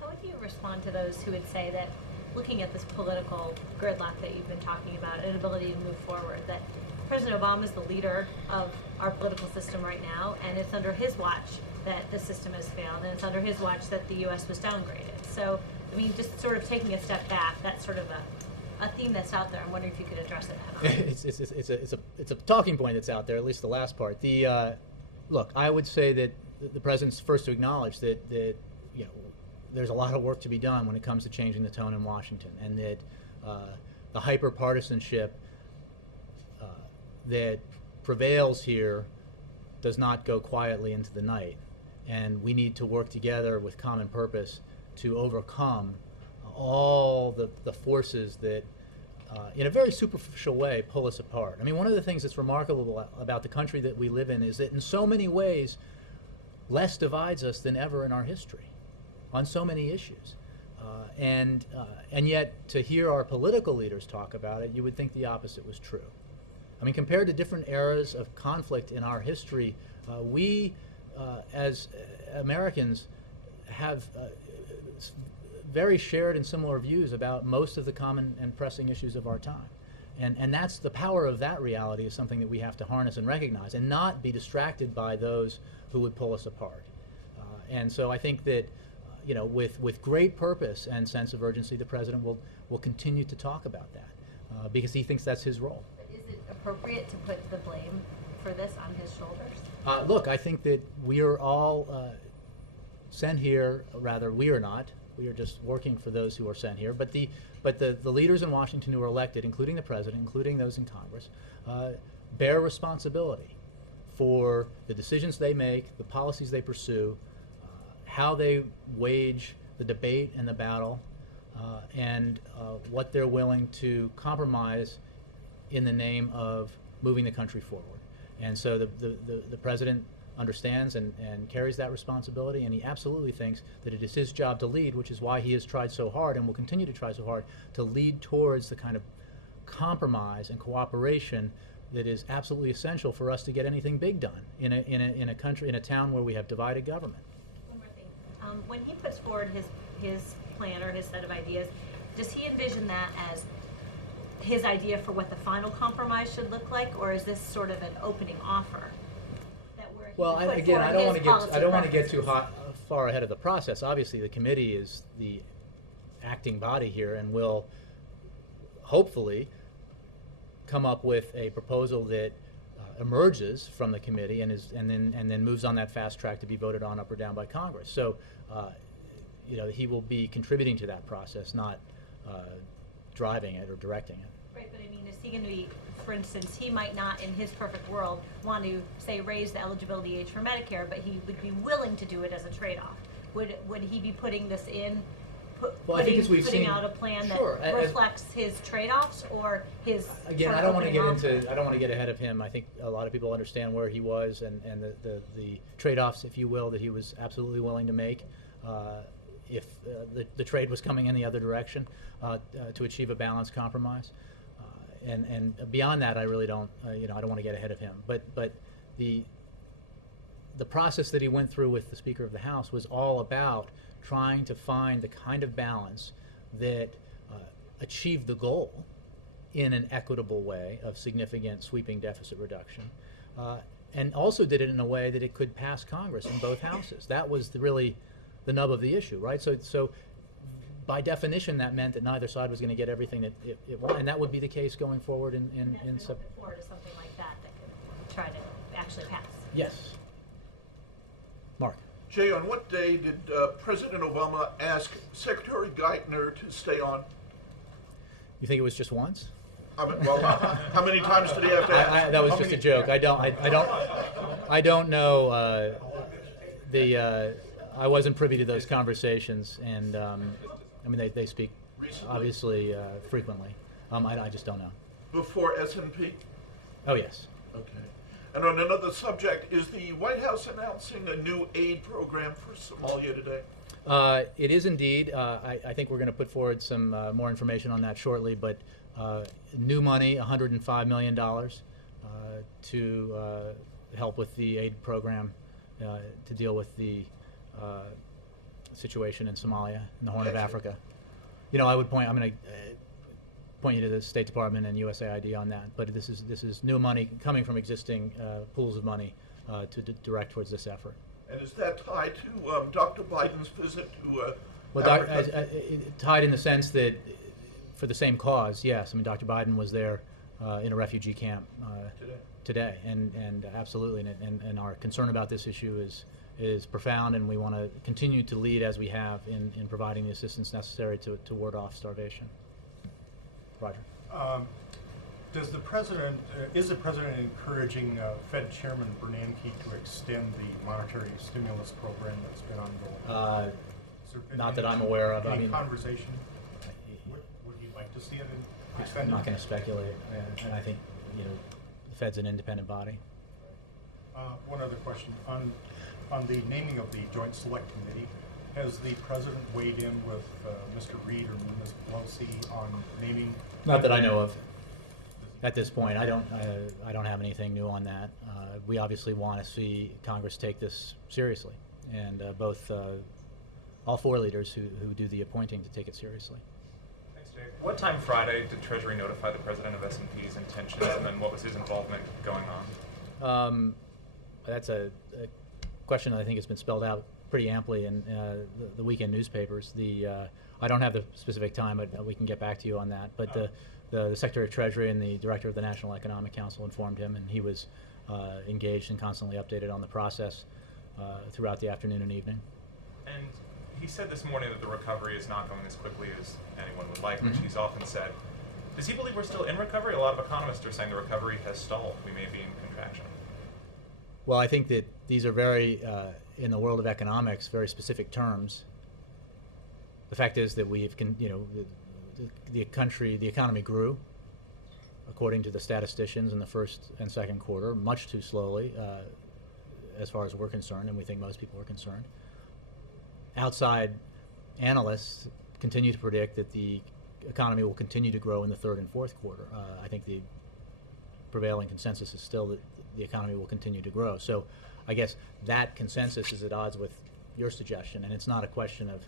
How would you respond to those who would say that, looking at this political gridlock that you've been talking about, inability to move forward, that President Obama is the leader of our political system right now, and it's under his watch that the system has failed, and it's under his watch that the U.S. was downgraded. So, I mean, just sort of taking a step back, that's sort of a a theme that's out there. I'm wondering if you could address it head on. It's a talking point that's out there, at least the last part. Look, I would say that the president's first to acknowledge that there's a lot of work to be done when it comes to changing the tone in Washington, and that the hyper-partisanship that prevails here does not go quietly into the night, and we need to work together with common purpose to overcome all the forces that, in a very superficial way, pull us apart. I mean, one of the things that's remarkable about the country that we live in is that in so many ways, less divides us than ever in our history on so many issues. And yet, to hear our political leaders talk about it, you would think the opposite was true. I mean, compared to different eras of conflict in our history, we, as Americans, have very shared and similar views about most of the common and pressing issues of our time. And that's the power of that reality is something that we have to harness and recognize and not be distracted by those who would pull us apart. And so I think that, with great purpose and sense of urgency, the president will continue to talk about that because he thinks that's his role. But is it appropriate to put the blame for this on his shoulders? Look, I think that we are all sent here, rather we are not. We are just working for those who are sent here. But the leaders in Washington who are elected, including the president, including those in Congress, bear responsibility for the decisions they make, the policies they pursue, how they wage the debate and the battle, and what they're willing to compromise in the name of moving the country forward. And so the president understands and carries that responsibility, and he absolutely thinks that it is his job to lead, which is why he has tried so hard and will continue to try so hard to lead towards the kind of compromise and cooperation that is absolutely essential for us to get anything big done in a country, in a town where we have divided government. One more thing. When he puts forward his plan or his set of ideas, does he envision that as his idea for what the final compromise should look like, or is this sort of an opening offer? Well, I don't want to get too far ahead of the process. Obviously, the committee is the acting body here, and will hopefully come up with a proposal that emerges from the committee and then moves on that fast track to be voted on up or down by Congress. So, he will be contributing to that process, not driving it or directing it. Right, but I mean, is he going to be, for instance, he might not, in his perfect world, want to, say, raise the eligibility age for Medicare, but he would be willing to do it as a trade-off. Would he be putting this in, putting out a plan that reflects his trade-offs or his? Again, I don't want to get ahead of him. I think a lot of people understand where he was and the trade-offs, if you will, that he was absolutely willing to make if the trade was coming in the other direction to achieve a balanced compromise. And beyond that, I really don't, I don't want to get ahead of him. But the process that he went through with the Speaker of the House was all about trying to find the kind of balance that achieved the goal in an equitable way of significant sweeping deficit reduction, and also did it in a way that it could pass Congress in both houses. That was really the nub of the issue, right? So by definition, that meant that neither side was going to get everything that it wanted, and that would be the case going forward in forward to something like that could try to actually pass. Yes. Mark. Jay, on what day did President Obama ask Secretary Geithner to stay on? You think it was just once? How many times did he have to ask? That was just a joke. I don't know. I wasn't privy to those conversations, and they speak obviously frequently. I just don't know. Before S&P? Oh yes. Okay. And on another subject, is the White House announcing a new aid program for Somalia today? It is indeed. I think we're going to put forward some more information on that shortly, but new money, $105 million to help with the aid program to deal with the situation in Somalia, in the Horn of Africa. I would I'm going to point you to the State Department and USAID on that, but this is new money coming from existing pools of money to direct towards this effort. And is that tied to Dr. Biden's visit to Africa? Tied in the sense that for the same cause, yes. I mean, Dr. Biden was there in a refugee camp today, and absolutely, and our concern about this issue is profound, and we want to continue to lead as we have in providing the assistance necessary to ward off starvation. Roger. Is the president encouraging Fed Chairman Bernanke to extend the monetary stimulus program that's been ongoing? Not that I'm aware of. Any I mean, conversation? Would you like to see it I'm extended? not going to speculate, and I think the Fed's an independent body. One other question on the naming of the Joint Select Committee. Has the president weighed in with Mr. Reid or Ms. Pelosi on naming? Not that I know of. At this point, I don't have anything new on that. We obviously want to see Congress take this seriously, and all four leaders who do the appointing to take it seriously. Thanks, Jay. What time Friday did Treasury notify the president of S&P's intentions, and then what was his involvement going on? That's a question that I think has been spelled out pretty amply in the weekend newspapers. I don't have the specific time, but we can get back to you on that. But the Secretary of Treasury and the Director of the National Economic Council informed him, and he was engaged and constantly updated on the process throughout the afternoon and evening. And he said this morning that the recovery is not going as quickly as anyone would like, which he's often said. Does he believe we're still in recovery? A lot of economists are saying the recovery has stalled. We may be in contraction. Well, I think that these are very, in the world of economics, very specific terms. The fact is that the economy grew, according to the statisticians in the first and second quarter, much too slowly, as far as we're concerned, and we think most people are concerned. Outside analysts continue to predict that the economy will continue to grow in the third and fourth quarter. I think the prevailing consensus is still that the economy will continue to grow. So I guess that consensus is at odds with your suggestion, and it's not a question of,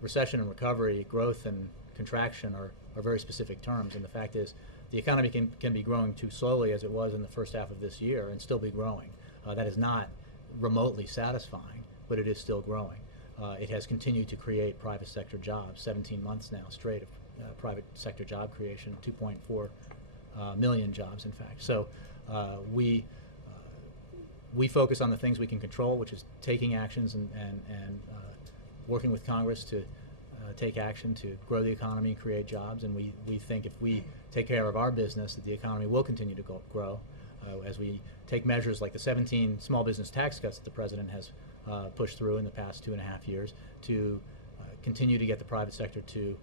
recession and recovery, growth and contraction are very specific terms, and the fact is the economy can be growing too slowly as it was in the first half of this year and still be growing. That is not remotely satisfying, but it is still growing. It has continued to create private sector jobs, 17 months now straight of private sector job creation, 2.4 million jobs, in fact. So we focus on the things we can control, which is taking actions and working with Congress to take action to grow the economy and create jobs. And we think if we take care of our business, that the economy will continue to grow as we take measures like the 17 small business tax cuts that the president has pushed through in the past 2.5 years to continue to get the private sector to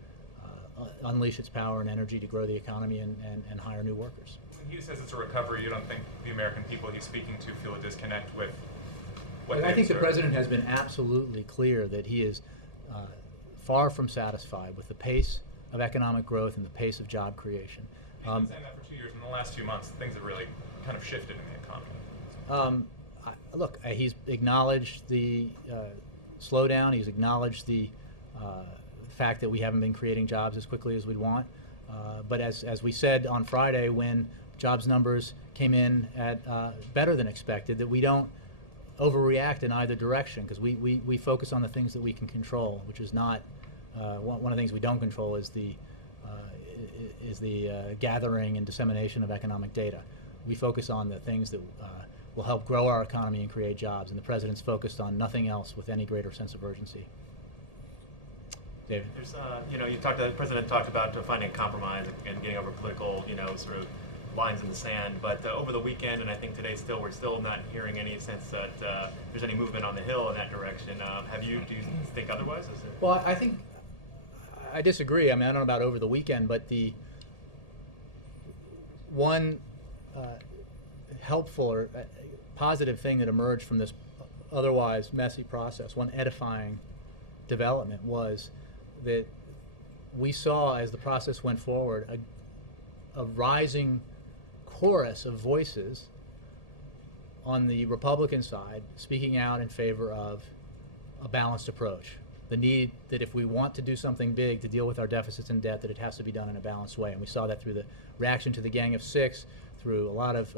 unleash its power and energy to grow the economy and hire new workers. When he says it's a recovery, you don't think the American people he's speaking to feel a disconnect with what I think the president has been absolutely clear that he is far from satisfied with the pace of economic growth and the pace of job creation. He's been saying that for 2 years. In the last few months, things have really kind of shifted in the economy. Look, he's acknowledged the slowdown. He's acknowledged the fact that we haven't been creating jobs as quickly as we'd want. But as we said on Friday, when jobs numbers came in at better than expected, that we don't overreact in either direction, because we focus on the things that we can control, which is not one of the things we don't control is the gathering and dissemination of economic data. We focus on the things that will help grow our economy and create jobs, and the president's focused on nothing else with any greater sense of urgency. David? There's, the president talked about finding a compromise and getting over political, sort of lines in the sand. But over the weekend, and I think today still, we're still not hearing any sense that there's any movement on the Hill in that direction. Do you think otherwise? Well, I think I disagree. I don't know about over the weekend, but the one helpful or positive thing that emerged from this otherwise messy process, one edifying development, was that we saw, as the process went forward, a rising chorus of voices on the Republican side speaking out in favor of a balanced approach. The need that if we want to do something big to deal with our deficits and debt, that it has to be done in a balanced way. And we saw that through the reaction to the Gang of Six, through a lot of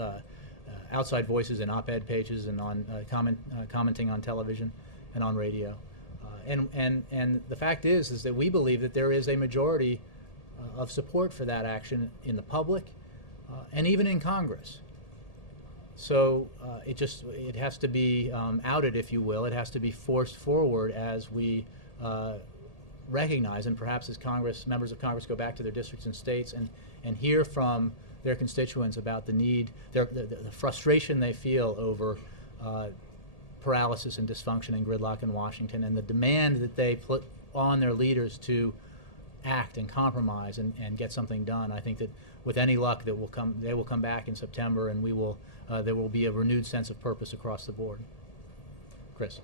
outside voices in op-ed pages and on commenting on television and on radio. And the fact is that we believe that there is a majority of support for that action in the public and even in Congress. So it has to be outed, if you will. It has to be forced forward as we recognize, and perhaps as members of Congress go back to their districts and states and hear from their constituents about the need, the frustration they feel over paralysis and dysfunction and gridlock in Washington, and the demand that they put on their leaders to act and compromise and get something done. I think that with any luck they will come back in September, and there will be a renewed sense of purpose across the board. Chris.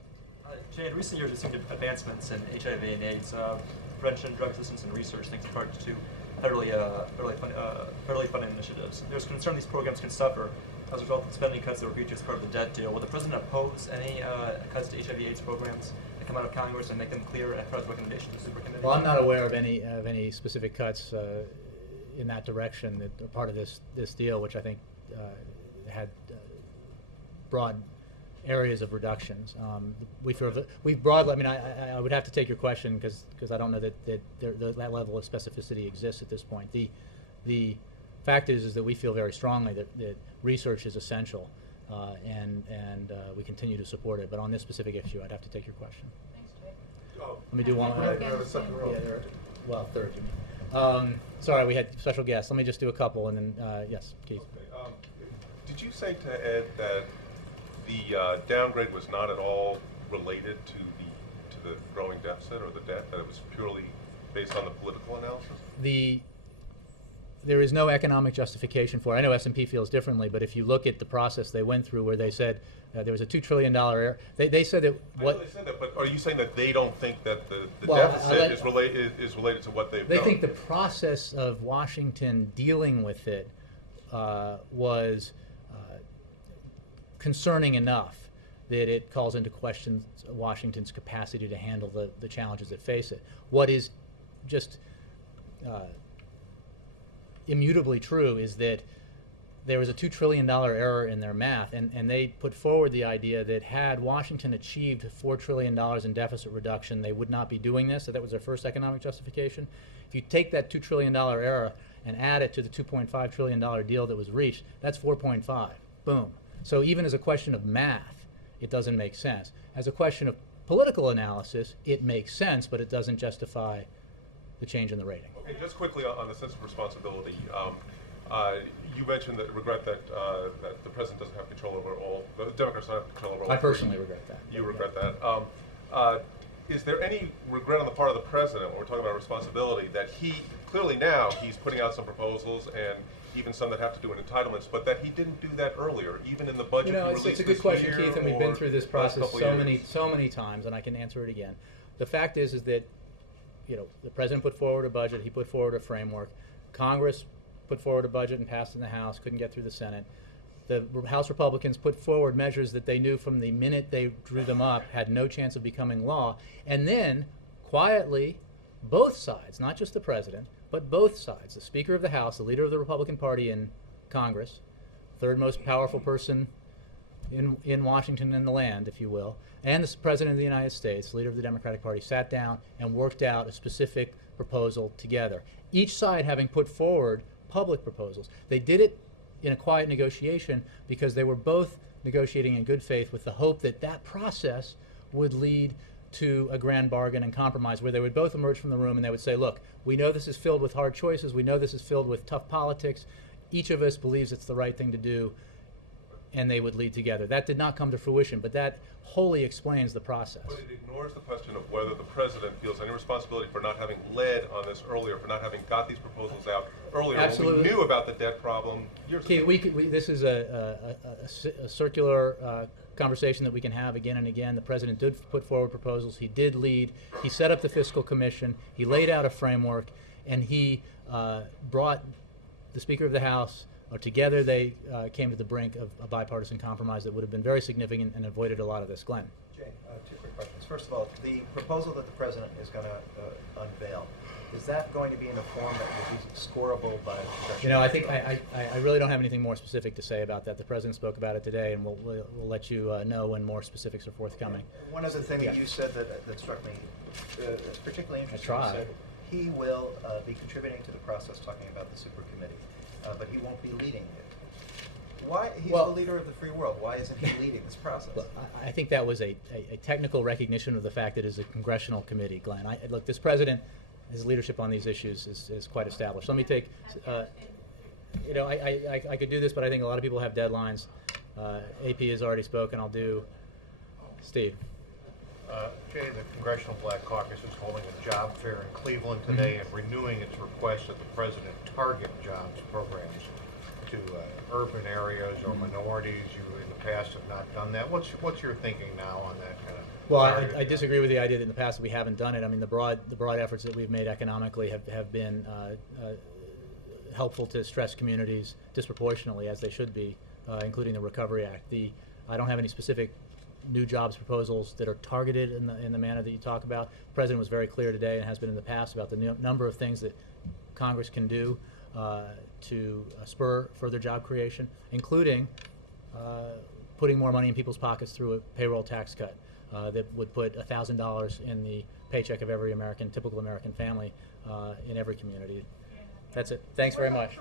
Jay, in recent years, we've seen advancements in HIV and AIDS prevention, drug assistance, and research, thanks in part to federally funded initiatives. There's concern these programs can suffer as a result of spending cuts that were reached as part of the debt deal. Will the president oppose any cuts to HIV/AIDS programs that come out of Congress and make them clear as part of the recommendations of the supercommittee? Well, I'm not aware of any specific cuts in that direction that are part of this deal, which I think had broad areas of reductions. We've broadly. I mean, I would have to take your question because I don't know that that level of specificity exists at this point. The fact is that we feel very strongly that research is essential, and we continue to support it. But on this specific issue, I'd have to take your question. Thanks, Jay. Let me do one. Second row. Well, third, Jimmy. Sorry, we had special guests. Let me just do a couple, and then yes, Keith. Okay. Did you say to Ed that the downgrade was not at all related to the growing deficit or the debt, that it was purely based on the political analysis? There is no economic justification for it. I know S&P feels differently, but if you look at the process they went through where they said there was a $2 trillion error, they said that what... I know they said that, but are you saying that they don't think that the deficit is related to what they've done? They think the process of Washington dealing with it was concerning enough that it calls into question Washington's capacity to handle the challenges that face it. What is just immutably true is that there was a $2 trillion error in their math, and they put forward the idea that had Washington achieved $4 trillion in deficit reduction, they would not be doing this. So that was their first economic justification. If you take that $2 trillion error and add it to the $2.5 trillion deal that was reached, that's 4.5. Boom. So even as a question of math, it doesn't make sense. As a question of political analysis, it makes sense, but it doesn't justify the change in the rating. Okay, just quickly on the sense of responsibility. You mentioned that regret that the president doesn't have control over all, the Democrats don't have control over all. I personally regret that. You regret that. Is there any regret on the part of the president, when we're talking about responsibility, that he, clearly now, he's putting out some proposals and even some that have to do with entitlements, but that he didn't do that earlier, even in the budget release it's a good question, this year, Keith, and we've been through this process so years? many times, and I can answer it again. The fact is that the president put forward a budget, he put forward a framework. Congress put forward a budget and passed in the House, couldn't get through the Senate. The House Republicans put forward measures that they knew from the minute they drew them up had no chance of becoming law. And then, quietly, both sides, not just the president, but both sides, the Speaker of the House, the leader of the Republican Party in Congress, third most powerful person in Washington and the land, if you will, and the President of the United States, leader of the Democratic Party, sat down and worked out a specific proposal together. Each side having put forward public proposals. They did it in a quiet negotiation because they were both negotiating in good faith with the hope that that process would lead to a grand bargain and compromise where they would both emerge from the room and they would say, look, we know this is filled with hard choices, we know this is filled with tough politics, each of us believes it's the right thing to do, and they would lead together. That did not come to fruition, but that wholly explains the process. But it ignores the question of whether the president feels any responsibility for not having led on this earlier, for not having got these proposals out earlier. Absolutely. When we knew about the debt problem years ago. This is a circular conversation that we can have again and again. The president did put forward proposals. He did lead. He set up the fiscal commission. He laid out a framework, and he brought the Speaker of the House. Together they came to the brink of a bipartisan compromise that would have been very significant and avoided a lot of this. Glenn. Jay, two quick questions. First of all, the proposal that the president is going to unveil, is that going to be in a form that will be scorable by the I think I really don't have anything more specific to say about that. The president spoke about it today, and we'll let you know when more specifics are forthcoming. One other thing that you said that struck me as particularly interesting. I tried. he will be contributing to the process, talking about the super committee, but he won't be leading it. Why? He's the leader of the free world. Why isn't he leading this process? Look, I think that was a technical recognition of the fact that it is a congressional committee, Glenn. Look, this president, his leadership on these issues is quite established. Let me take, you know, I could do this, but I think a lot of people have deadlines. AP has already spoken. I'll do Steve. Jay, the Congressional Black Caucus is holding a job fair in Cleveland today and renewing its request that the president target jobs programs to urban areas or minorities. You in the past have not done that. What's your thinking now on that kind of? Well, I disagree with the idea that in the past we haven't done it. I mean, the broad efforts that we've made economically have been helpful to stressed communities disproportionately, as they should be, including the Recovery Act. I don't have any specific new jobs proposals that are targeted in the manner that you talk about. The president was very clear today, and has been in the past, about the number of things that Congress can do to spur further job creation, including putting more money in people's pockets through a payroll tax cut that would put $1,000 in the paycheck of every typical American family in every community. That's it. Thanks very much.